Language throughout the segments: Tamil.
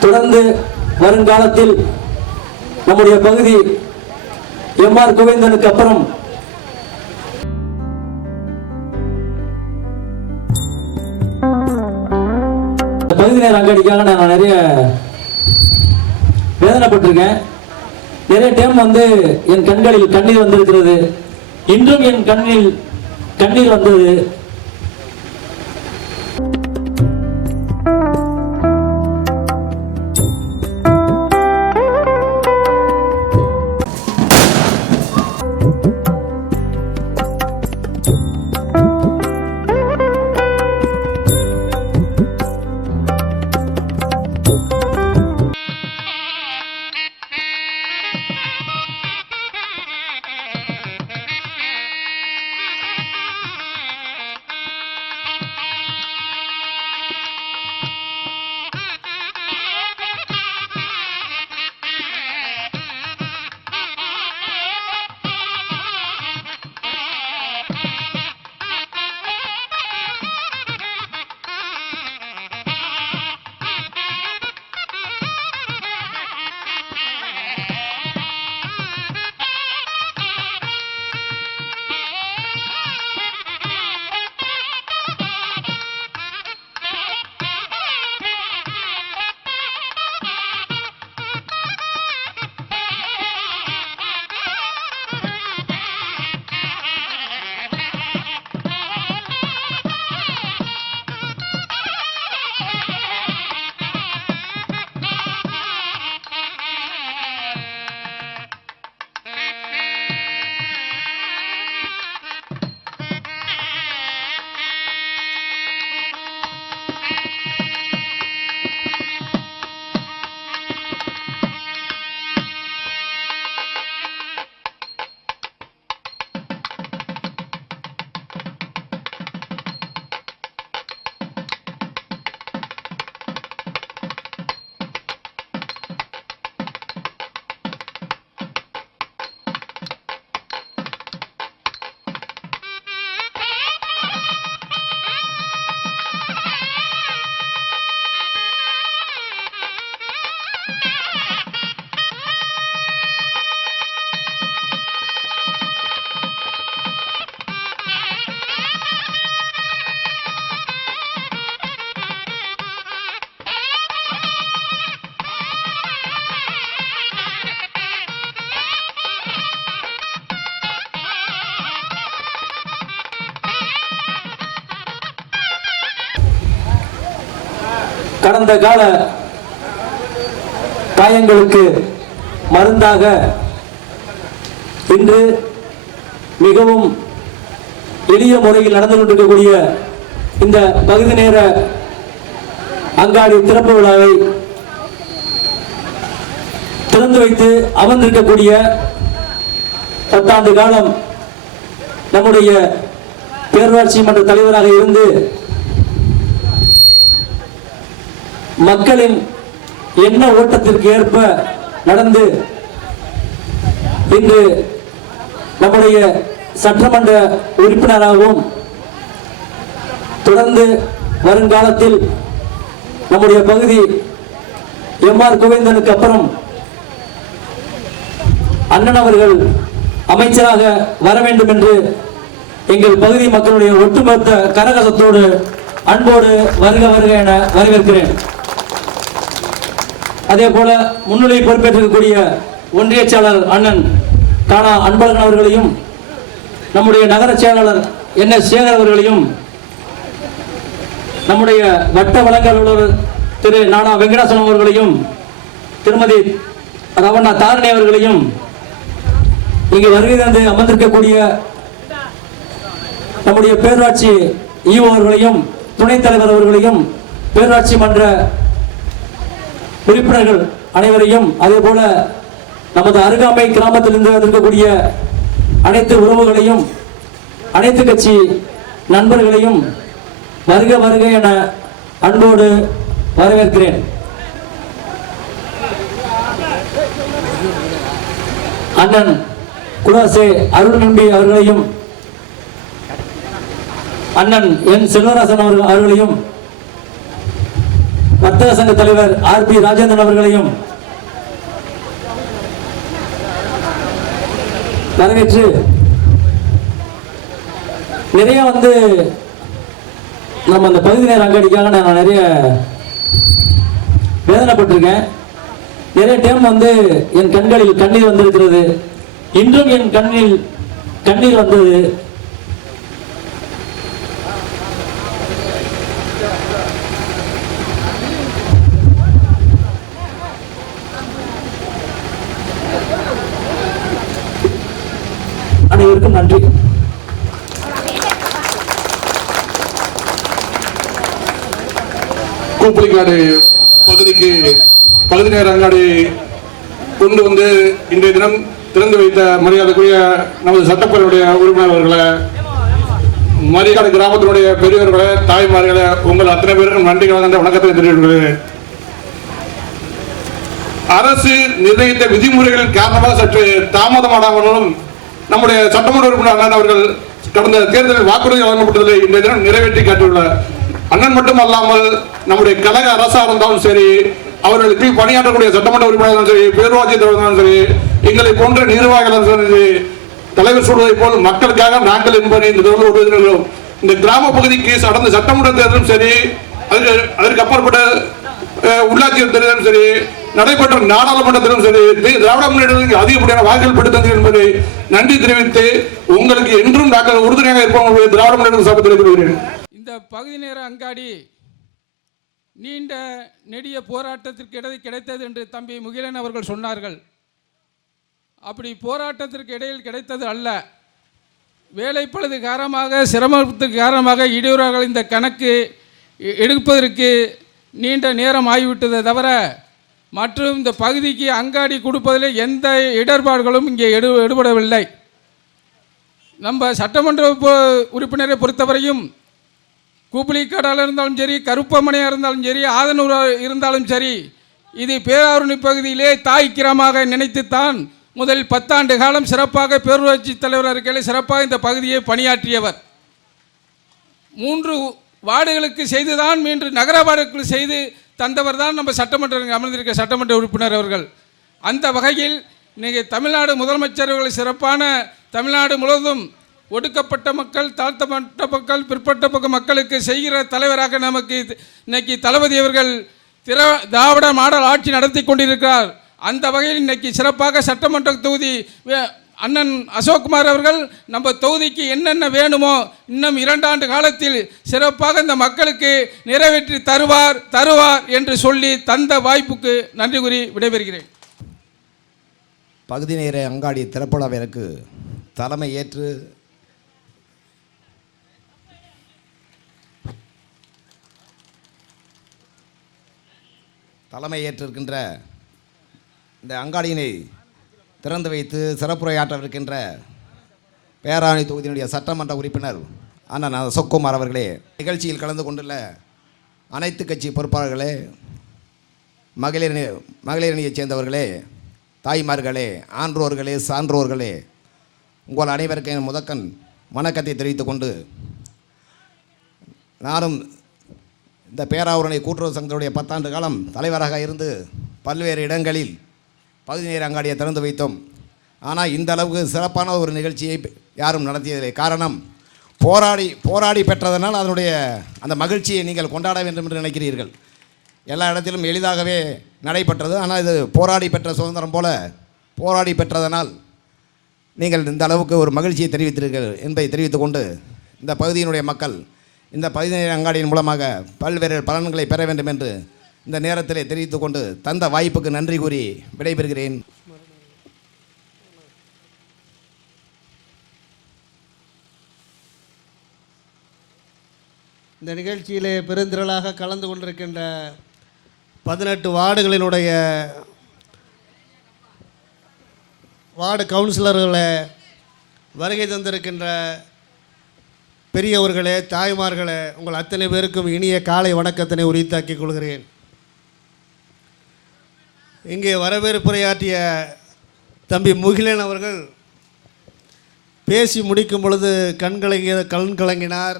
தொடர்ந்து வருங்காலத்தில் நம்முடைய பகுதி எம்ஆர் கோவிந்தனுக்கு அப்புறம் பகுதி நேரம் அங்கடிக்காக நான் நிறைய வேதனைப்பட்டிருக்கேன். நிறைய டைம் வந்து என் கண்களில் கண்ணீர் வந்திருக்கிறது. இன்றும் என் கண்ணில் கண்ணீர் வந்தது. கடந்த கால காயங்களுக்கு மருந்தாக இன்று மிகவும் எளிய முறையில் நடந்து கொண்டிருக்கக்கூடிய இந்த பகுதி நேர அங்காடி திறப்பு விழாவை திறந்து வைத்து அமர்ந்திருக்கக்கூடிய பத்தாண்டு காலம் நம்முடைய பேரூராட்சி மன்ற தலைவராக இருந்து மக்களின் எண்ண ஓட்டத்திற்கு ஏற்ப நடந்து இன்று நம்முடைய சட்டமன்ற உறுப்பினராகவும் தொடர்ந்து வருங்காலத்தில் நம்முடைய பகுதி எம்ஆர் கோவிந்தனுக்கு அப்புறம் அண்ணன் அவர்கள் அமைச்சராக வர வேண்டும் என்று எங்கள் பகுதி மக்களுடைய ஒட்டுமொத்த கரகசத்தோடு அன்போடு வருக வருக என வரவேற்கிறேன். அதே போல முன்னிலை பொறுப்பேற்றிருக்கக்கூடிய ஒன்றிய செயலாளர் அண்ணன் காணா அன்பழகன் அவர்களையும் நம்முடைய நகர செயலாளர் என் எஸ் சேகர் அவர்களையும் நம்முடைய வட்ட வழங்க திரு நானா வெங்கடாசனம் அவர்களையும் திருமதி ரவண்ணா தாரணி அவர்களையும் இங்கு வருகை தந்து அமர்ந்திருக்கக்கூடிய நம்முடைய பேரூராட்சி ஈஓ அவர்களையும் துணைத் தலைவர் அவர்களையும் பேரூராட்சி மன்ற உறுப்பினர்கள் அனைவரையும் அதே போல நமது அருகாமை கிராமத்திலிருந்து வந்திருக்கக்கூடிய அனைத்து உறவுகளையும் அனைத்து கட்சி நண்பர்களையும் வருக வருக என அன்போடு வரவேற்கிறேன். அண்ணன் குடாசே அருள் நம்பி அவர்களையும் அண்ணன் என் செல்வராசன் அவர்கள் அவர்களையும் வர்த்தக சங்க தலைவர் ஆர் பி ராஜேந்திரன் அவர்களையும் வரவேற்று நிறைய வந்து நம்ம அந்த பகுதி நேரம் அங்கடிக்காக நான் நிறைய வேதனைப்பட்டிருக்கேன். நிறைய டைம் வந்து என் கண்களில் கண்ணீர் வந்திருக்கிறது. இன்றும் என் கண்ணில் கண்ணீர் வந்தது அனைவருக்கும் நன்றி கூப்பளிக்காடு பகுதிக்கு பகுதி நேர அங்காடி கொண்டு வந்து இன்றைய தினம் திறந்து வைத்த மரியாதைக்குரிய நமது சட்டப்பேரவையுடைய உறுப்பினர்களை மரியாதை கிராமத்தினுடைய பெரியவர்களை தாய்மார்களை உங்கள் அத்தனை பேருக்கும் நன்றி கலந்த வணக்கத்தை தெரிவித்துள்ளேன் அரசு நிர்ணயித்த விதிமுறைகளின் காரணமாக சற்று தாமதமானாலும் நம்முடைய சட்டமன்ற உறுப்பினர் அண்ணன் அவர்கள் கடந்த தேர்தலில் வாக்குறுதி வழங்கப்பட்டதை இன்றைய தினம் நிறைவேற்றி காட்டியுள்ளார். அண்ணன் மட்டும் அல்லாமல் நம்முடைய கழக அரசா இருந்தாலும் சரி அவர்களுக்கு பணியாற்றக்கூடிய சட்டமன்ற உறுப்பினர் சரி பேரூராட்சி தலைவர்களும் சரி எங்களை போன்ற நிர்வாகிகளும் சரி தலைவர் சொல்வதை போல் மக்களுக்காக நாங்கள் என்பதை இந்த தொடர்பு உறுப்பினர்களும் இந்த கிராம பகுதிக்கு நடந்த சட்டமன்ற தேர்தலும் சரி அதுக்கு அதற்கு அப்பாற்பட்ட உள்ளாட்சி தேர்தலும் சரி நடைபெற்ற நாடாளுமன்றத்திலும் சரி திராவிட முன்னேற்றத்துக்கு அதிகப்படியான வாக்குகள் பெற்றுத்தந்தது என்பதை நன்றி தெரிவித்து உங்களுக்கு என்றும் நாங்கள் உறுதுணையாக இருப்போம் திராவிட முன்னேற்ற சபை தெரிவிக்கிறேன் இந்த பகுதி நேர அங்காடி நீண்ட நெடிய போராட்டத்திற்கு இடை கிடைத்தது என்று தம்பி முகிலன் அவர்கள் சொன்னார்கள். அப்படி போராட்டத்திற்கு இடையில் கிடைத்தது அல்ல. வேலைப்பழுது காரணமாக சிரமத்துக்கு காரணமாக இடையூறாக இந்த கணக்கு எடுப்பதற்கு நீண்ட நேரம் ஆகிவிட்டதை தவிர மற்றும் இந்த பகுதிக்கு அங்காடி கொடுப்பதில் எந்த இடர்பாடுகளும் இங்கே எடு எடுபடவில்லை. நம்ம சட்டமன்ற உறுப்பினரை பொறுத்தவரையும் கூப்பிளிக்காடால் இருந்தாலும் சரி கருப்பமனையாக இருந்தாலும் சரி ஆதனூர் இருந்தாலும் சரி இது பேராவூரணி பகுதியிலே தாய் கிராமமாக நினைத்துத்தான் முதல் பத்தாண்டு காலம் சிறப்பாக பேரூராட்சி தலைவர் இருக்கையில் சிறப்பாக இந்த பகுதியை பணியாற்றியவர். மூன்று வார்டுகளுக்கு செய்துதான் மீண்டும் நகர வார்டுகளுக்கு செய்து தந்தவர் தான் நம்ம சட்டமன்ற அமர்ந்திருக்க சட்டமன்ற உறுப்பினர் அவர்கள். அந்த வகையில் இன்றைக்கி தமிழ்நாடு முதலமைச்சர் சிறப்பான தமிழ்நாடு முழுவதும் ஒடுக்கப்பட்ட மக்கள் தாழ்த்தப்பட்ட மக்கள் பிற்பட்ட பக்க மக்களுக்கு செய்கிற தலைவராக நமக்கு இன்னைக்கு தளபதி அவர்கள் திர திராவிட மாடல் ஆட்சி நடத்தி கொண்டிருக்கிறார். அந்த வகையில் இன்னைக்கு சிறப்பாக சட்டமன்ற தொகுதி அண்ணன் அசோக்குமார் அவர்கள் நம்ம தொகுதிக்கு என்னென்ன வேணுமோ இன்னும் இரண்டாண்டு காலத்தில் சிறப்பாக இந்த மக்களுக்கு நிறைவேற்றி தருவார் தருவார் என்று சொல்லி தந்த வாய்ப்புக்கு நன்றி கூறி விடைபெறுகிறேன். பகுதி நேர அங்காடி திறப்புழாவிற்கு தலைமை ஏற்று தலைமை ஏற்றிருக்கின்ற இந்த அங்காடியினை திறந்து வைத்து சிறப்புரையாற்றவிருக்கின்ற பேராணி தொகுதியினுடைய சட்டமன்ற உறுப்பினர் அண்ணன் அசோக்குமார் அவர்களே நிகழ்ச்சியில் கலந்து கொண்டுள்ள அனைத்து கட்சி பொறுப்பாளர்களே மகளிர் மகளிர் அணியைச் சேர்ந்தவர்களே தாய்மார்களே ஆன்றோர்களே சான்றோர்களே உங்கள் அனைவருக்கும் என் முதக்கன் வணக்கத்தை தெரிவித்துக்கொண்டு நானும் இந்த பேராவூரணி கூட்டுறவு சங்கத்தினுடைய பத்தாண்டு காலம் தலைவராக இருந்து பல்வேறு இடங்களில் பகுதி நேர அங்காடியை திறந்து வைத்தோம். ஆனால் இந்த அளவுக்கு சிறப்பான ஒரு நிகழ்ச்சியை யாரும் நடத்தியதில்லை. காரணம் போராடி போராடி பெற்றதனால் அதனுடைய அந்த மகிழ்ச்சியை நீங்கள் கொண்டாட வேண்டும் என்று நினைக்கிறீர்கள். எல்லா இடத்திலும் எளிதாகவே நடைபெற்றது. ஆனால் இது போராடி பெற்ற சுதந்திரம் போல போராடி பெற்றதனால் நீங்கள் இந்த அளவுக்கு ஒரு மகிழ்ச்சியை தெரிவித்தீர்கள் என்பதை தெரிவித்துக்கொண்டு இந்த பகுதியினுடைய மக்கள் இந்த பதினேழு அங்காடியின் மூலமாக பல்வேறு பலன்களை பெற வேண்டும் என்று இந்த நேரத்திலே தெரிவித்து கொண்டு தந்த வாய்ப்புக்கு நன்றி கூறி விடைபெறுகிறேன். இந்த நிகழ்ச்சியிலே பெருந்திரளாக கலந்து கொண்டிருக்கின்ற பதினெட்டு வார்டுகளினுடைய வார்டு கவுன்சிலர்களை வருகை தந்திருக்கின்ற பெரியவர்களே தாய்மார்களே உங்கள் அத்தனை பேருக்கும் இனிய காலை வணக்கத்தினை உரித்தாக்கிக் கொள்கிறேன். இங்கே வரவேற்புரையாற்றிய தம்பி முகிலன் அவர்கள் பேசி முடிக்கும் பொழுது கண்கலங்கிய கண் கலங்கினார்.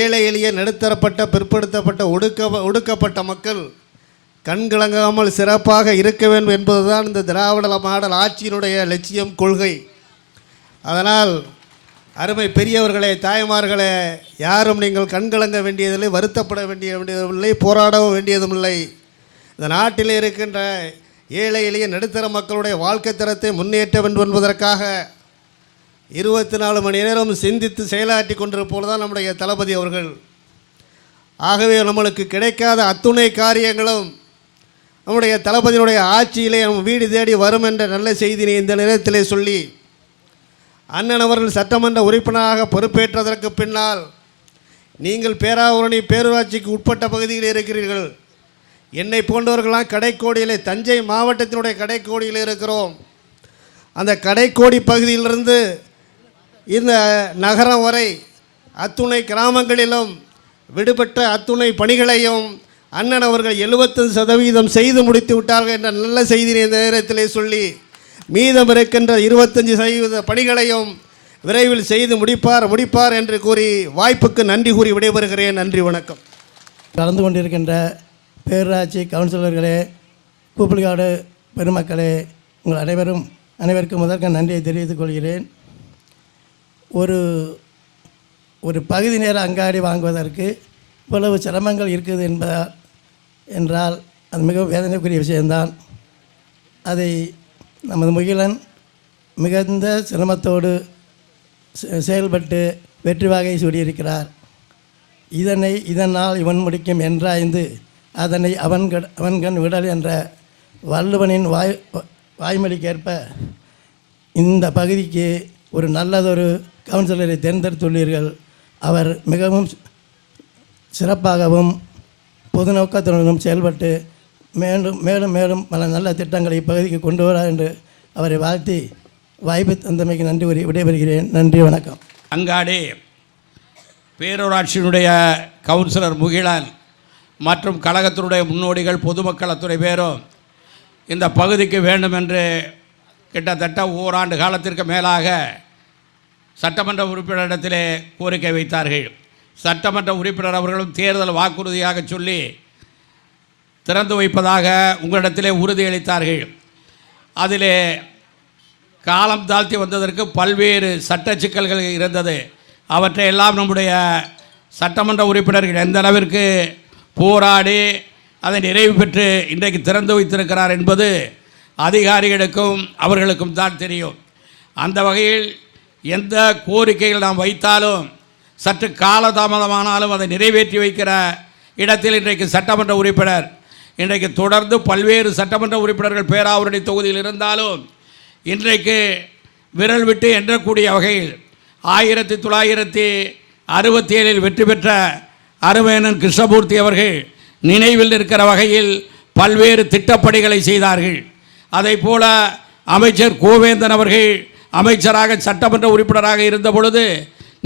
ஏழை எளிய நடுத்தரப்பட்ட பிற்படுத்தப்பட்ட ஒடுக்க ஒடுக்கப்பட்ட மக்கள் கண்கலங்காமல் சிறப்பாக இருக்க வேண்டும் என்பதுதான் இந்த திராவிட மாடல் ஆட்சியினுடைய லட்சியம் கொள்கை. அதனால் அருமை பெரியவர்களே தாய்மார்களே யாரும் நீங்கள் கண்கலங்க வேண்டியதில்லை வருத்தப்பட வேண்டிய வேண்டியதில்லை போராடவும் வேண்டியதும் இல்லை இந்த நாட்டில் இருக்கின்ற ஏழை எளிய நடுத்தர மக்களுடைய வாழ்க்கை தரத்தை முன்னேற்ற வேண்டும் என்பதற்காக இருபத்தி நாலு மணி நேரம் சிந்தித்து செயலாற்றி கொண்டிருப்போது தான் நம்முடைய தளபதி அவர்கள். ஆகவே நம்மளுக்கு கிடைக்காத அத்துணை காரியங்களும் நம்முடைய தளபதியினுடைய ஆட்சியிலே நம் வீடு தேடி வரும் என்ற நல்ல செய்தினை இந்த நேரத்திலே சொல்லி அண்ணன் அவர்கள் சட்டமன்ற உறுப்பினராக பொறுப்பேற்றதற்கு பின்னால் நீங்கள் பேராவூரணி பேரூராட்சிக்கு உட்பட்ட பகுதியில் இருக்கிறீர்கள். என்னை போன்றவர்களாம் கடைக்கோடியிலே தஞ்சை மாவட்டத்தினுடைய கடைக்கோடியில் இருக்கிறோம். அந்த கடைக்கோடி பகுதியிலிருந்து இந்த நகரம் வரை அத்துணை கிராமங்களிலும் விடுபட்ட அத்துணை பணிகளையும் அண்ணன் அவர்கள் எழுபத்தஞ்சு சதவீதம் செய்து முடித்து விட்டார்கள் என்ற நல்ல செய்தியை இந்த நேரத்திலே சொல்லி மீதம் இருக்கின்ற இருபத்தஞ்சி சதவீத பணிகளையும் விரைவில் செய்து முடிப்பார் முடிப்பார் என்று கூறி வாய்ப்புக்கு நன்றி கூறி விடைபெறுகிறேன். நன்றி வணக்கம். கலந்து கொண்டிருக்கின்ற பேரூராட்சி கவுன்சிலர்களே கூப்பிள்காடு பெருமக்களே உங்கள் அனைவரும் அனைவருக்கும் முதற்க நன்றியை தெரிவித்துக் கொள்கிறேன். ஒரு ஒரு பகுதி நேர அங்காடி வாங்குவதற்கு இவ்வளவு சிரமங்கள் இருக்குது என்பதால் என்றால் அது மிகவும் வேதனைக்குரிய விஷயம்தான். அதை நமது முகிலன் மிகுந்த சிரமத்தோடு செ- செயல்பட்டு வெற்றி வாகை சூடியிருக்கிறார். இதனை இதனால் இவன் முடிக்கும் என்றாய்ந்து அதனை அவன்கட் அவன்கண் விடல் என்ற வள்ளுவனின் வாய் வாய்மொழிக்கேற்ப இந்த பகுதிக்கு ஒரு நல்லதொரு கவுன்சிலரை தேர்ந்தெடுத்துள்ளீர்கள். அவர் மிகவும் சிறப்பாகவும் பொது நோக்கத்துடனும் செயல்பட்டு மேலும் மேலும் மேலும் பல நல்ல திட்டங்களை இப்பகுதிக்கு கொண்டு வர என்று அவரை வாழ்த்தி வாய்ப்பு தந்தமைக்கு நன்றி கூறி விடைபெறுகிறேன். நன்றி வணக்கம். அங்காடி பேரூராட்சியினுடைய கவுன்சிலர் முகிலன் மற்றும் கழகத்தினுடைய முன்னோடிகள் பொதுமக்கள் அத்துறை பேரும் இந்த பகுதிக்கு வேண்டும் என்று கிட்டத்தட்ட ஓராண்டு காலத்திற்கு மேலாக சட்டமன்ற உறுப்பினரிடத்திலே கோரிக்கை வைத்தார்கள். சட்டமன்ற உறுப்பினர் அவர்களும் தேர்தல் வாக்குறுதியாக சொல்லி திறந்து வைப்பதாக உங்களிடத்திலே உறுதியளித்தார்கள். அதிலே காலம் தாழ்த்தி வந்ததற்கு பல்வேறு சட்ட சிக்கல்கள் இருந்தது. அவற்றையெல்லாம் நம்முடைய சட்டமன்ற உறுப்பினர்கள் எந்த அளவிற்கு போராடி அதை நிறைவு பெற்று இன்றைக்கு திறந்து வைத்திருக்கிறார் என்பது அதிகாரிகளுக்கும் அவர்களுக்கும் தான் தெரியும். அந்த வகையில் எந்த கோரிக்கைகள் நாம் வைத்தாலும் சற்று காலதாமதமானாலும் அதை நிறைவேற்றி வைக்கிற இடத்தில் இன்றைக்கு சட்டமன்ற உறுப்பினர் இன்றைக்கு தொடர்ந்து பல்வேறு சட்டமன்ற உறுப்பினர்கள் பேராவூரணி தொகுதியில் இருந்தாலும் இன்றைக்கு விரல் விட்டு எண்ணக்கூடிய வகையில் ஆயிரத்தி தொள்ளாயிரத்தி அறுபத்தி ஏழில் வெற்றி பெற்ற அருமையனன் கிருஷ்ணமூர்த்தி அவர்கள் நினைவில் இருக்கிற வகையில் பல்வேறு திட்டப்பணிகளை செய்தார்கள். அதை போல அமைச்சர் கோவேந்தன் அவர்கள் அமைச்சராக சட்டமன்ற உறுப்பினராக இருந்த பொழுது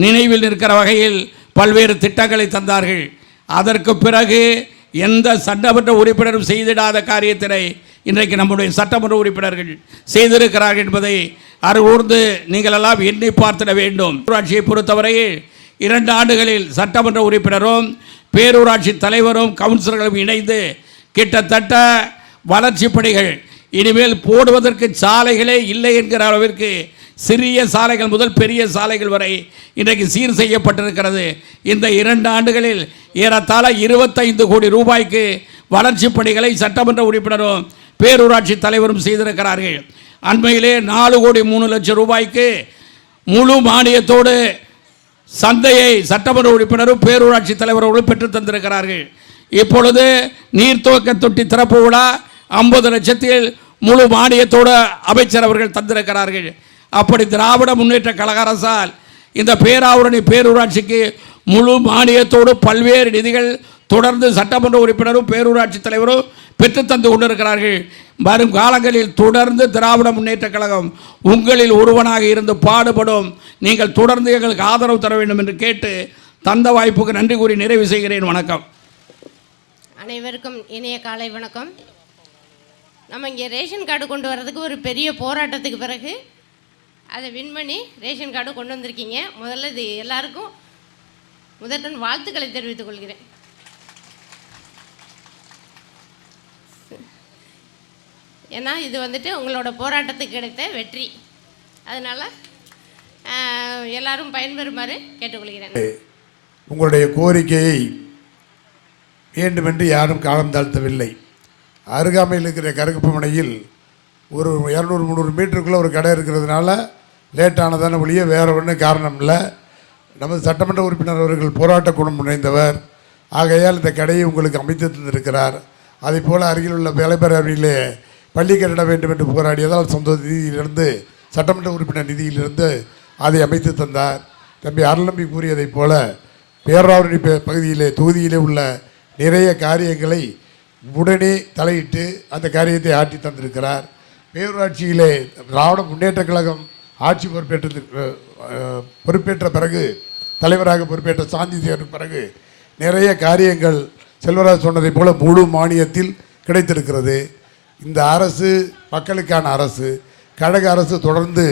நினைவில் நிற்கிற வகையில் பல்வேறு திட்டங்களை தந்தார்கள். அதற்கு பிறகு எந்த சட்டமன்ற உறுப்பினரும் செய்திடாத காரியத்தினை இன்றைக்கு நம்முடைய சட்டமன்ற உறுப்பினர்கள் செய்திருக்கிறார்கள் என்பதை அறிவுர்ந்து நீங்கள் எல்லாம் எண்ணி பார்த்திட வேண்டும். ஊராட்சியை பொறுத்தவரையில் இரண்டு ஆண்டுகளில் சட்டமன்ற உறுப்பினரும் பேரூராட்சி தலைவரும் கவுன்சிலர்களும் இணைந்து கிட்டத்தட்ட வளர்ச்சி பணிகள் இனிமேல் போடுவதற்கு சாலைகளே இல்லை என்கிற அளவிற்கு சிறிய சாலைகள் முதல் பெரிய சாலைகள் வரை இன்றைக்கு சீர் செய்யப்பட்டிருக்கிறது. இந்த இரண்டு ஆண்டுகளில் ஏறத்தாழ இருபத்தைந்து கோடி ரூபாய்க்கு வளர்ச்சிப் பணிகளை சட்டமன்ற உறுப்பினரும் பேரூராட்சி தலைவரும் செய்திருக்கிறார்கள். அண்மையிலே நாலு கோடி மூணு லட்சம் ரூபாய்க்கு முழு மானியத்தோடு சந்தையை சட்டமன்ற உறுப்பினரும் பேரூராட்சி தலைவர்களும் பெற்று தந்திருக்கிறார்கள். இப்பொழுது நீர்த்துவக்க தொட்டி திறப்பு விழா ஐம்பது லட்சத்தில் முழு மானியத்தோடு அமைச்சர் அவர்கள் தந்திருக்கிறார்கள். அப்படி திராவிட முன்னேற்ற கழக அரசால் இந்த பேராவரணி பேரூராட்சிக்கு முழு மானியத்தோடு பல்வேறு நிதிகள் தொடர்ந்து சட்டமன்ற உறுப்பினரும் பேரூராட்சி தலைவரும் பெற்று தந்து கொண்டிருக்கிறார்கள். வரும் காலங்களில் தொடர்ந்து திராவிட முன்னேற்ற கழகம் உங்களில் ஒருவனாக இருந்து பாடுபடும். நீங்கள் தொடர்ந்து எங்களுக்கு ஆதரவு தர வேண்டும் என்று கேட்டு தந்த வாய்ப்புக்கு நன்றி கூறி நிறைவு செய்கிறேன். வணக்கம். அனைவருக்கும் இணைய காலை வணக்கம். நம்ம இங்கே ரேஷன் கார்டு கொண்டு வர்றதுக்கு ஒரு பெரிய போராட்டத்துக்கு பிறகு அதை வின் பண்ணி ரேஷன் கார்டு கொண்டு வந்திருக்கீங்க. முதல்ல இது எல்லாருக்கும் முதற்கண் வாழ்த்துக்களை தெரிவித்துக் கொள்கிறேன். ஏன்னா இது வந்துட்டு உங்களோட போராட்டத்துக்கு கிடைத்த வெற்றி. அதனால் எல்லாரும் பயன்பெறுமாறு கேட்டுக்கொள்கிறேன். உங்களுடைய கோரிக்கையை வேண்டுமென்று யாரும் காலம் தாழ்த்தவில்லை. அருகாமையில் இருக்கிற கருகப்பு மனையில் ஒரு இரநூறு முந்நூறு மீட்டருக்குள்ளே ஒரு கடை இருக்கிறதுனால லேட்டானதான ஒழிய வேறு ஒன்றும் காரணம் இல்லை. நமது சட்டமன்ற உறுப்பினர் அவர்கள் போராட்ட குணம் முனைந்தவர் ஆகையால் இந்த கடையை உங்களுக்கு அமைத்து தந்திருக்கிறார். அதே போல் அருகில் உள்ள வேலைப்பேரவையிலே பள்ளி கட்டிட வேண்டும் என்று போராடியதால் சொந்த நிதியிலிருந்து சட்டமன்ற உறுப்பினர் நிதியிலிருந்து அதை அமைத்து தந்தார். தம்பி அருளம்பி கூறியதைப் போல பேராவரணி பகுதியிலே தொகுதியிலே உள்ள நிறைய காரியங்களை உடனே தலையிட்டு அந்த காரியத்தை ஆற்றி தந்திருக்கிறார். பேரூராட்சியிலே திராவிட முன்னேற்ற கழகம் ஆட்சி பொறுப்பேற்றதுக்கு பொறுப்பேற்ற பிறகு தலைவராக பொறுப்பேற்ற சாந்தி தேர்வு பிறகு நிறைய காரியங்கள் செல்வராஜ் சொன்னதைப் போல முழு மானியத்தில் கிடைத்திருக்கிறது. இந்த அரசு மக்களுக்கான அரசு கழக அரசு தொடர்ந்து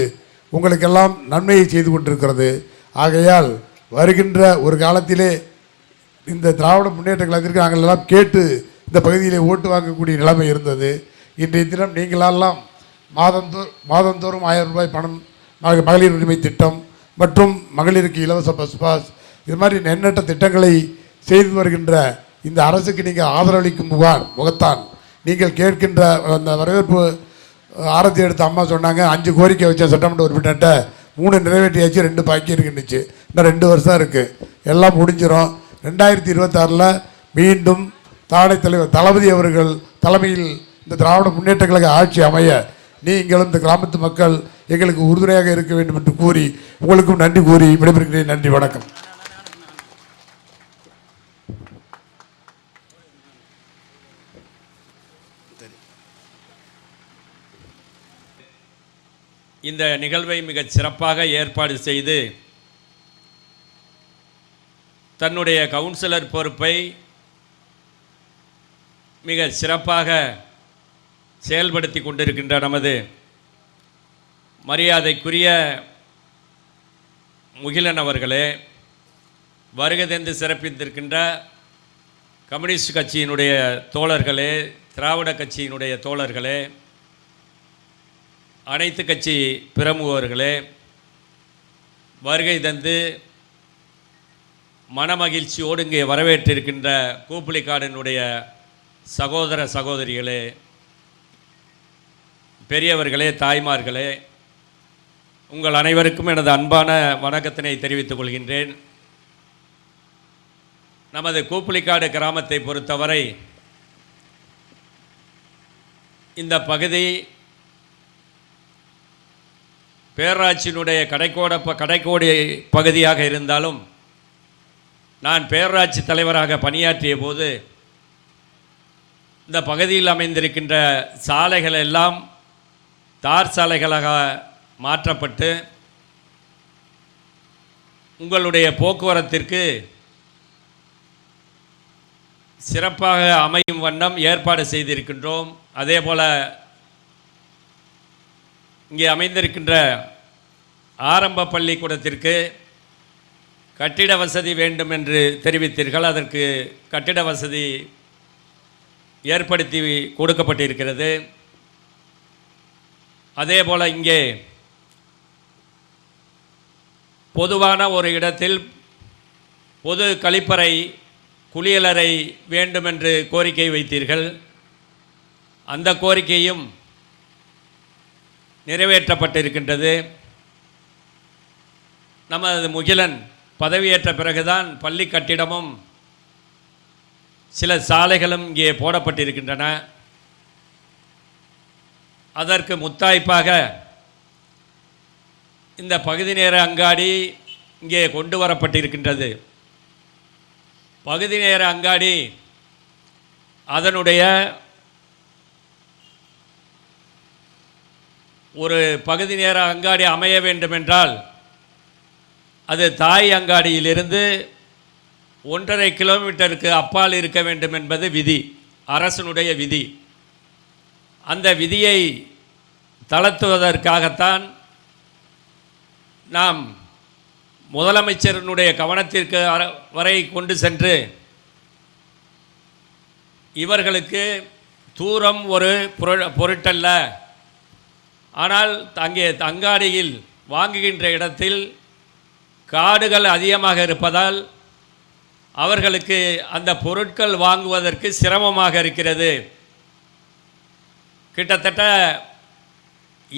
உங்களுக்கெல்லாம் நன்மையை செய்து கொண்டிருக்கிறது. ஆகையால் வருகின்ற ஒரு காலத்திலே இந்த திராவிட முன்னேற்ற கழகத்திற்கு நாங்கள் எல்லாம் கேட்டு இந்த பகுதியிலே ஓட்டு வாங்கக்கூடிய நிலைமை இருந்தது. இன்றைய தினம் நீங்களெல்லாம் மாதந்தோ மாதந்தோறும் ஆயிரம் ரூபாய் பணம் மகளிர் உரிமை திட்டம் மற்றும் மகளிருக்கு இலவச பஸ் பாஸ் இது மாதிரி எண்ணற்ற திட்டங்களை செய்து வருகின்ற இந்த அரசுக்கு நீங்கள் ஆதரவளிக்கும் முகான் முகத்தான். நீங்கள் கேட்கின்ற அந்த வரவேற்பு ஆரத்தி எடுத்த அம்மா சொன்னாங்க அஞ்சு கோரிக்கை வச்ச சட்டமன்ற உறுப்பினர்கிட்ட மூணு நிறைவேற்றியாச்சு ரெண்டு பாக்கி இருக்குன்னுச்சு. இன்னும் ரெண்டு வருஷம் இருக்குது எல்லாம் முடிஞ்சிடும் ரெண்டாயிரத்தி இருபத்தாறில் மீண்டும் தாடை தலைவர் தளபதி அவர்கள் தலைமையில் இந்த திராவிட முன்னேற்ற கழக ஆட்சி அமைய நீங்களும் இந்த கிராமத்து மக்கள் எங்களுக்கு உறுதுணையாக இருக்க வேண்டும் என்று கூறி உங்களுக்கும் நன்றி கூறி விடைபெறுகிறேன். நன்றி வணக்கம். இந்த நிகழ்வை மிகச் சிறப்பாக ஏற்பாடு செய்து தன்னுடைய கவுன்சிலர் பொறுப்பை மிக சிறப்பாக செயல்படுத்தி கொண்டிருக்கின்ற நமது மரியாதைக்குரிய முகிலன் அவர்களே வருகை தந்து சிறப்பித்திருக்கின்ற கம்யூனிஸ்ட் கட்சியினுடைய தோழர்களே திராவிட கட்சியினுடைய தோழர்களே அனைத்து கட்சி பிரமுகர்களே வருகை தந்து மனமகிழ்ச்சியோடு இங்கே வரவேற்றிருக்கின்ற கூப்பிளிக்காடனுடைய சகோதர சகோதரிகளே பெரியவர்களே தாய்மார்களே உங்கள் அனைவருக்கும் எனது அன்பான வணக்கத்தினை தெரிவித்துக் கொள்கின்றேன். நமது கூப்புளிக்காடு கிராமத்தை பொறுத்தவரை இந்த பகுதி பேராட்சியினுடைய கடைக்கோட ப- கடைக்கோடி பகுதியாக இருந்தாலும் நான் பேராட்சி தலைவராக பணியாற்றிய போது இந்த பகுதியில் அமைந்திருக்கின்ற சாலைகள் எல்லாம் தார் சாலைகளாக மாற்றப்பட்டு உங்களுடைய போக்குவரத்திற்கு சிறப்பாக அமையும் வண்ணம் ஏற்பாடு செய்திருக்கின்றோம். அதே போல் இங்கே அமைந்திருக்கின்ற ஆரம்ப பள்ளிக்கூடத்திற்கு கட்டிட வசதி வேண்டும் என்று தெரிவித்தீர்கள். அதற்கு கட்டிட வசதி ஏற்படுத்தி கொடுக்கப்பட்டிருக்கிறது. அதே போல் இங்கே பொதுவான ஒரு இடத்தில் பொது கழிப்பறை குளியலறை வேண்டும் என்று கோரிக்கை வைத்தீர்கள். அந்த கோரிக்கையும் நிறைவேற்றப்பட்டிருக்கின்றது. நமது முகிலன் பதவியேற்ற பிறகுதான் பள்ளி கட்டிடமும் சில சாலைகளும் இங்கே போடப்பட்டிருக்கின்றன. அதற்கு முத்தாய்ப்பாக இந்த பகுதி நேர அங்காடி இங்கே கொண்டு வரப்பட்டிருக்கின்றது. பகுதி நேர அங்காடி அதனுடைய ஒரு பகுதி நேர அங்காடி அமைய வேண்டுமென்றால் அது தாய் அங்காடியிலிருந்து ஒன்றரை கிலோமீட்டருக்கு அப்பால் இருக்க வேண்டும் என்பது விதி அரசனுடைய விதி. அந்த விதியை தளர்த்துவதற்காகத்தான் நாம் முதலமைச்சரினுடைய கவனத்திற்கு வரை கொண்டு சென்று இவர்களுக்கு தூரம் ஒரு பொரு பொருட்டல்ல. ஆனால் அங்கே அங்காடியில் வாங்குகின்ற இடத்தில் காடுகள் அதிகமாக இருப்பதால் அவர்களுக்கு அந்த பொருட்கள் வாங்குவதற்கு சிரமமாக இருக்கிறது. கிட்டத்தட்ட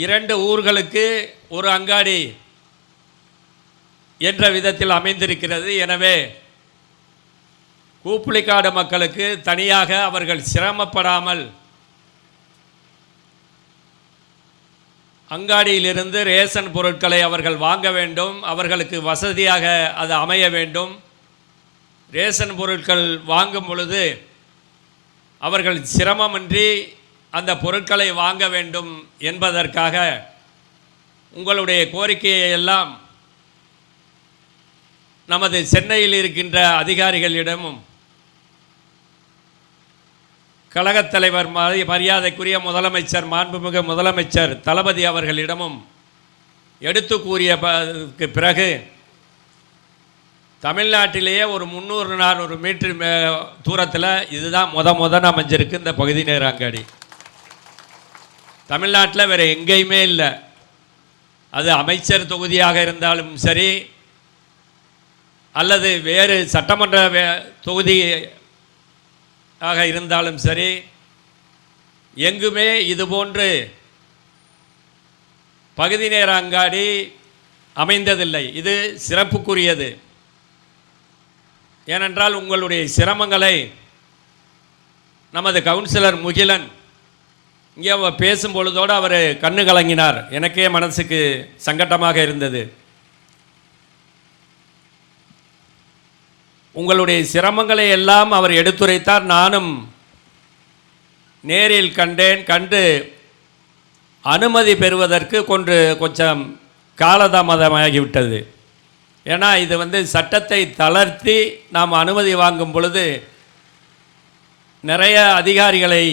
இரண்டு ஊர்களுக்கு ஒரு அங்காடி என்ற விதத்தில் அமைந்திருக்கிறது. எனவே கூப்புளிக்காடு மக்களுக்கு தனியாக அவர்கள் சிரமப்படாமல் அங்காடியிலிருந்து ரேஷன் பொருட்களை அவர்கள் வாங்க வேண்டும். அவர்களுக்கு வசதியாக அது அமைய வேண்டும். ரேஷன் பொருட்கள் வாங்கும் பொழுது அவர்கள் சிரமமின்றி அந்த பொருட்களை வாங்க வேண்டும் என்பதற்காக உங்களுடைய கோரிக்கையை எல்லாம் நமது சென்னையில் இருக்கின்ற அதிகாரிகளிடமும் கழகத் தலைவர் மரியாதைக்குரிய முதலமைச்சர் மாண்புமிகு முதலமைச்சர் தளபதி அவர்களிடமும் எடுத்து கூறிய பிறகு தமிழ்நாட்டிலேயே ஒரு முந்நூறு நானூறு மீட்டர் மே தூரத்தில் இதுதான் முத முதன் அமைஞ்சிருக்கு இந்த பகுதி நேர அங்காடி. தமிழ்நாட்டில் வேறு எங்கேயுமே இல்லை. அது அமைச்சர் தொகுதியாக இருந்தாலும் சரி அல்லது வேறு சட்டமன்ற வே- தொகுதி ஆக இருந்தாலும் சரி எங்குமே இதுபோன்று பகுதி நேர அங்காடி அமைந்ததில்லை. இது சிறப்புக்குரியது. ஏனென்றால் உங்களுடைய சிரமங்களை நமது கவுன்சிலர் முகிலன் இங்கே பேசும் பொழுதோடு அவர் கண்ணு கலங்கினார். எனக்கே மனசுக்கு சங்கட்டமாக இருந்தது. உங்களுடைய சிரமங்களை எல்லாம் அவர் எடுத்துரைத்தார். நானும் நேரில் கண்டேன் கண்டு அனுமதி பெறுவதற்கு கொன்று கொஞ்சம் காலதாமதமாகிவிட்டது. ஏன்னா இது வந்து சட்டத்தை தளர்த்தி நாம் அனுமதி வாங்கும் பொழுது நிறைய அதிகாரிகளை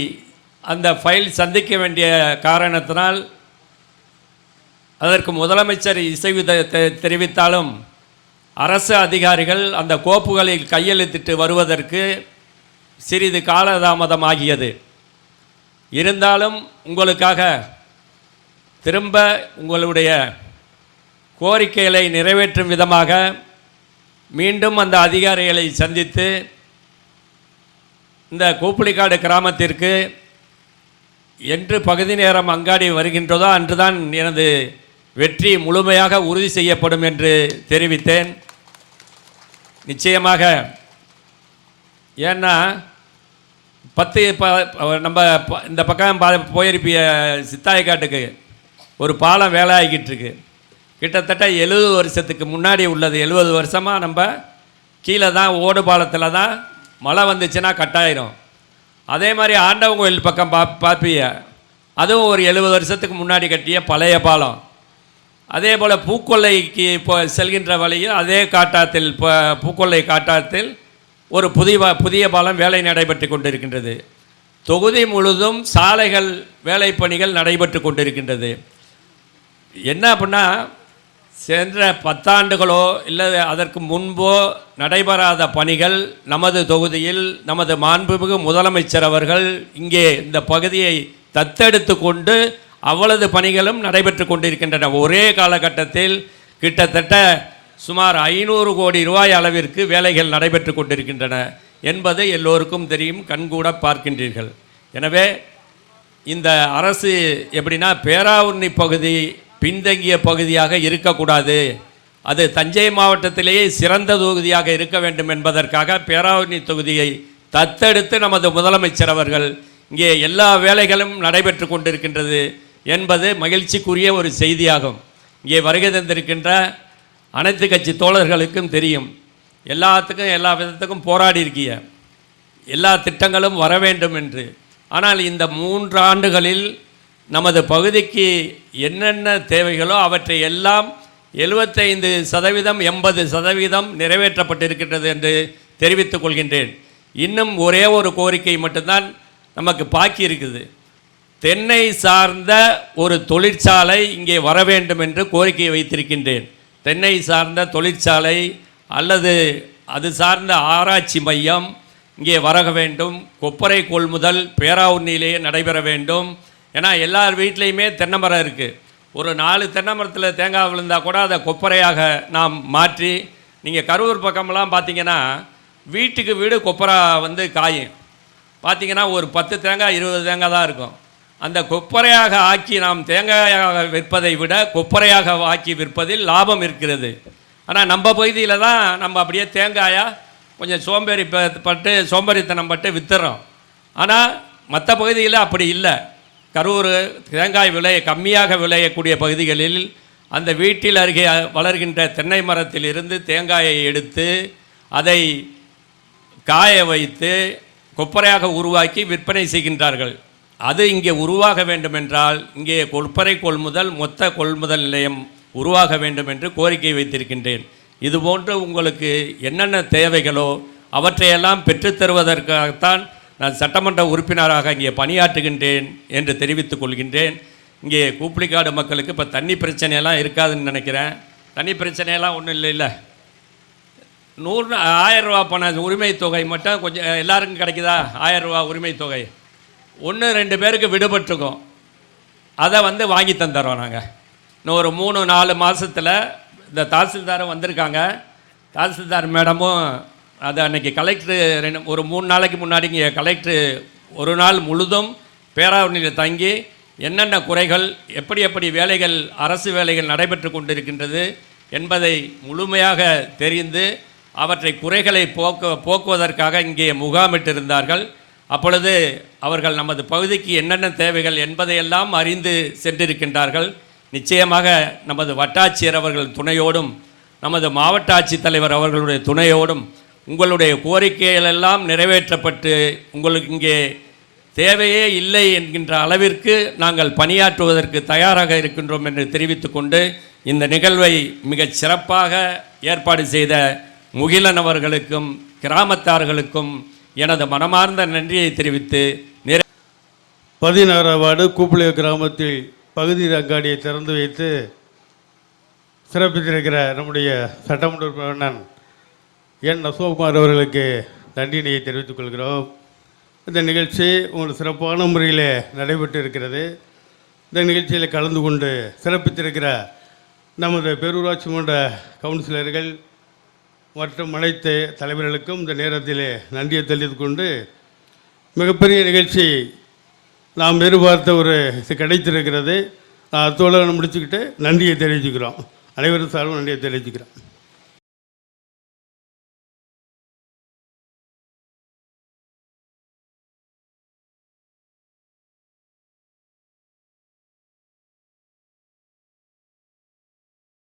அந்த ஃபைல் சந்திக்க வேண்டிய காரணத்தினால் அதற்கு முதலமைச்சர் இசைவு தெ- தெரிவித்தாலும் அரசு அதிகாரிகள் அந்த கோப்புகளில் கையெழுத்திட்டு வருவதற்கு சிறிது காலதாமதமாகியது. இருந்தாலும் உங்களுக்காக திரும்ப உங்களுடைய கோரிக்கைகளை நிறைவேற்றும் விதமாக மீண்டும் அந்த அதிகாரிகளை சந்தித்து இந்த கூப்புளிக்காடு கிராமத்திற்கு என்று பகுதி நேரம் அங்காடி வருகின்றதோ அன்றுதான் எனது வெற்றி முழுமையாக உறுதி செய்யப்படும் என்று தெரிவித்தேன். நிச்சயமாக. ஏன்னா பத்து ப நம்ம ப- இந்த பக்கம் பா போயிருப்பிய சித்தாயக்காட்டுக்கு ஒரு பாலம் வேலை ஆகிக்கிட்டு இருக்கு கிட்டத்தட்ட எழுபது வருஷத்துக்கு முன்னாடி உள்ளது எழுபது வருஷமாக நம்ம கீழே தான் ஓடு பாலத்தில் தான் மழை வந்துச்சுன்னா கட்டாயிரும். அதே மாதிரி ஆண்டவன் கோயில் பக்கம் பா பார்ப்பிய அதுவும் ஒரு எழுபது வருஷத்துக்கு முன்னாடி கட்டிய பழைய பாலம். அதே போல் பூக்கொல்லைக்கு இப்போ செல்கின்ற வழியில் அதே காட்டாத்தில் இப்போ பூக்கொல்லை காட்டாத்தில் ஒரு புதிய புதிய பாலம் வேலை நடைபெற்று கொண்டிருக்கின்றது. தொகுதி முழுதும் சாலைகள் வேலை பணிகள் நடைபெற்று கொண்டிருக்கின்றது. என்ன அப்படின்னா சென்ற பத்தாண்டுகளோ இல்லை அதற்கு முன்போ நடைபெறாத பணிகள் நமது தொகுதியில் நமது மாண்புமிகு முதலமைச்சர் அவர்கள் இங்கே இந்த பகுதியை தத்தெடுத்து கொண்டு அவ்வளவு பணிகளும் நடைபெற்று கொண்டிருக்கின்றன. ஒரே காலகட்டத்தில் கிட்டத்தட்ட சுமார் ஐநூறு கோடி ரூபாய் அளவிற்கு வேலைகள் நடைபெற்று கொண்டிருக்கின்றன என்பது எல்லோருக்கும் தெரியும் கண்கூட பார்க்கின்றீர்கள். எனவே இந்த அரசு எப்படின்னா பேராவூர்ணி பகுதி பின்தங்கிய பகுதியாக இருக்கக்கூடாது. அது தஞ்சை மாவட்டத்திலேயே சிறந்த தொகுதியாக இருக்க வேண்டும் என்பதற்காக பேராவூர்ணி தொகுதியை தத்தெடுத்து நமது முதலமைச்சர் அவர்கள் இங்கே எல்லா வேலைகளும் நடைபெற்று கொண்டிருக்கின்றது. என்பது மகிழ்ச்சிக்குரிய ஒரு செய்தியாகும். இங்கே வருகை தந்திருக்கின்ற அனைத்து கட்சி தோழர்களுக்கும் தெரியும். எல்லாத்துக்கும் எல்லா விதத்துக்கும் போராடி இருக்கிய எல்லா திட்டங்களும் வர வேண்டும் என்று. ஆனால் இந்த மூன்று ஆண்டுகளில் நமது பகுதிக்கு என்னென்ன தேவைகளோ அவற்றை எல்லாம் எழுபத்தைந்து சதவீதம் எண்பது சதவீதம் நிறைவேற்றப்பட்டிருக்கின்றது என்று தெரிவித்துக் கொள்கின்றேன். இன்னும் ஒரே ஒரு கோரிக்கை மட்டும்தான் நமக்கு பாக்கி இருக்குது. தென்னை சார்ந்த ஒரு தொழிற்சாலை இங்கே வர வேண்டும் என்று கோரிக்கை வைத்திருக்கின்றேன். தென்னை சார்ந்த தொழிற்சாலை அல்லது அது சார்ந்த ஆராய்ச்சி மையம் இங்கே வர வேண்டும். கொப்பரை கொள்முதல் பேராவூர்னிலேயே நடைபெற வேண்டும். ஏன்னா எல்லார் வீட்லேயுமே தென்னை மரம் இருக்குது ஒரு நாலு தென்னை மரத்தில் தேங்காய் விழுந்தால் கூட அதை கொப்பரையாக நாம் மாற்றி நீங்கள் கரூர் பக்கமெல்லாம் பார்த்தீங்கன்னா வீட்டுக்கு வீடு கொப்பரா வந்து காயும். பார்த்தீங்கன்னா ஒரு பத்து தேங்காய் இருபது தேங்காய் தான் இருக்கும். அந்த கொப்பரையாக ஆக்கி நாம் தேங்காயாக விற்பதை விட கொப்பரையாக ஆக்கி விற்பதில் லாபம் இருக்கிறது. ஆனால் நம்ம பகுதியில் தான் நம்ம அப்படியே தேங்காயாக கொஞ்சம் சோம்பேறி பட்டு சோம்பேறித்தனம் பட்டு விற்றுறோம் ஆனால் மற்ற பகுதியில் அப்படி இல்லை. கரூர் தேங்காய் விலை கம்மியாக விளையக்கூடிய பகுதிகளில் அந்த வீட்டில் அருகே வளர்கின்ற தென்னை மரத்திலிருந்து தேங்காயை எடுத்து அதை காய வைத்து கொப்பரையாக உருவாக்கி விற்பனை செய்கின்றார்கள். அது இங்கே உருவாக வேண்டுமென்றால் இங்கே கொப்பரை கொள்முதல் மொத்த கொள்முதல் நிலையம் உருவாக வேண்டும் என்று கோரிக்கை வைத்திருக்கின்றேன். இதுபோன்று உங்களுக்கு என்னென்ன தேவைகளோ அவற்றையெல்லாம் பெற்றுத்தருவதற்காகத்தான் நான் சட்டமன்ற உறுப்பினராக இங்கே பணியாற்றுகின்றேன் என்று தெரிவித்துக் கொள்கின்றேன். இங்கே கூப்பிளிக்காடு மக்களுக்கு இப்போ தண்ணி பிரச்சனையெல்லாம் இருக்காதுன்னு நினைக்கிறேன். தண்ணி பிரச்சனையெல்லாம் ஒன்றும் இல்லை இல்லை. நூறு ஆயிரம் ரூபா பண உரிமை தொகை மட்டும் கொஞ்சம் எல்லாருக்கும் கிடைக்குதா? ஆயிரம் ரூபா உரிமை தொகை ஒன்று ரெண்டு பேருக்கு விடுபட்டுருக்கோம் அதை வந்து வாங்கி தந்துடுறோம் நாங்கள் இன்னும் ஒரு மூணு நாலு மாதத்தில் இந்த தாசில்தாரும் வந்திருக்காங்க. தாசில்தார் மேடமும் அது அன்னைக்கு கலெக்டரு ரெண்டு ஒரு மூணு நாளைக்கு முன்னாடி இங்கே கலெக்டரு ஒரு நாள் முழுதும் பேராவணியில் தங்கி என்னென்ன குறைகள் எப்படி எப்படி வேலைகள் அரசு வேலைகள் நடைபெற்று கொண்டிருக்கின்றது என்பதை முழுமையாக தெரிந்து அவற்றை குறைகளை போக்க போக்குவதற்காக இங்கே முகாமிட்டிருந்தார்கள். அப்பொழுது அவர்கள் நமது பகுதிக்கு என்னென்ன தேவைகள் என்பதையெல்லாம் அறிந்து சென்றிருக்கின்றார்கள். நிச்சயமாக நமது வட்டாட்சியர் அவர்கள் துணையோடும் நமது மாவட்ட ஆட்சித்தலைவர் அவர்களுடைய துணையோடும் உங்களுடைய கோரிக்கைகள் எல்லாம் நிறைவேற்றப்பட்டு உங்களுக்கு இங்கே தேவையே இல்லை என்கின்ற அளவிற்கு நாங்கள் பணியாற்றுவதற்கு தயாராக இருக்கின்றோம் என்று தெரிவித்துக்கொண்டு இந்த நிகழ்வை மிகச் சிறப்பாக ஏற்பாடு செய்த முகிலன் அவர்களுக்கும் கிராமத்தார்களுக்கும் எனது மனமார்ந்த நன்றியை தெரிவித்து நிறை பதினாறாம் வார்டு கூப்பிளிய கிராமத்தில் பகுதி அங்காடியை திறந்து வைத்து சிறப்பித்திருக்கிற நம்முடைய சட்டமன்ற உறுப்பினர் என் அசோக்குமார் அவர்களுக்கு நன்றியினையை தெரிவித்துக் கொள்கிறோம். இந்த நிகழ்ச்சி ஒரு சிறப்பான முறையில் நடைபெற்று இருக்கிறது இந்த நிகழ்ச்சியில் கலந்து கொண்டு சிறப்பித்திருக்கிற நமது பேரூராட்சி மன்ற கவுன்சிலர்கள் மற்றும் அனைத்து தலைவர்களுக்கும் இந்த நேரத்தில் நன்றியை தெரிவித்துக் கொண்டு மிகப்பெரிய நிகழ்ச்சி நாம் எதிர்பார்த்த ஒரு இது கிடைத்திருக்கிறது. நான் அத்தோடு முடிச்சுக்கிட்டு நன்றியை தெரிவிச்சுக்கிறோம். அனைவரும் சார்பும் நன்றியை தெரிவிச்சுக்கிறோம்.